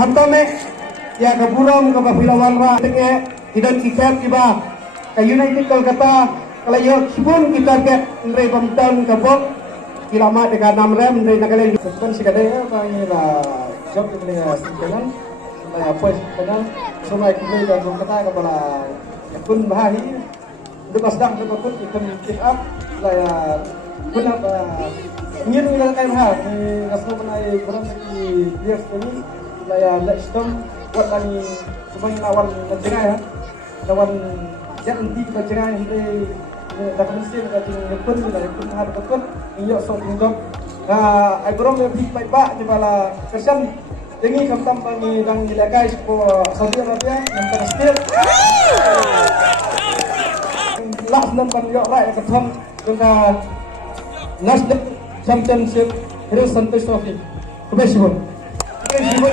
Kantame ya ke Burong ke Bafilawan Ra tenge idan kitab kiba ke United Kolkata kalau yo kibun kita ke ndre pamtan ke bok kilama dekat 6 rem ndre nakale sekarang si kadang apa ini lah job itu dengan sekarang lah apa sekarang semua kita dah berkata kepada pun bahari itu pasang itu pun kita pick up lah ya pun apa ingin kita kayak bahar ni rasanya menai kurang lagi dia ini lah ya sistem buat lagi supaya lawan menjerai ya lawan yang nanti kita jerai nanti dapat mesin kita pun lah pun harus betul ini so tinggal ai kurang lebih baik di bala kerjaan ini kamtam bagi dan dilakai po Saudi Arabia yang terstil last number yo right ketam kita national championship Hero Santos Trophy kebesibon kebesibon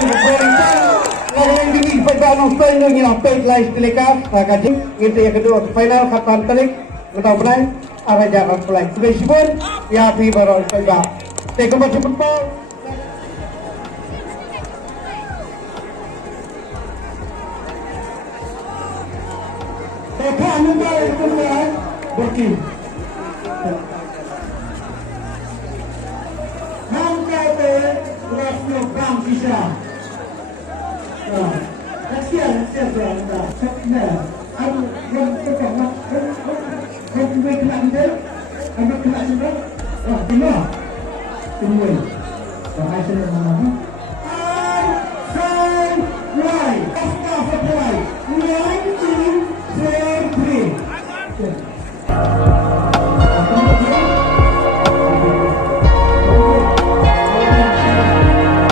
yang tinggi pada nonton yang apa live teleka kaji itu yang kedua final kapan telik atau penai araja apply kebesibon ya pi baru pada take a match football Eka muda itu kan berki. Hamka pe rasio bang bisa. Sekian sudah. Sekian. Aku yang pertama aku kena ambil, aku kena ambil. Benar. Tunggu. Bahasa mana? Right. Off the play. 1, 2, 3.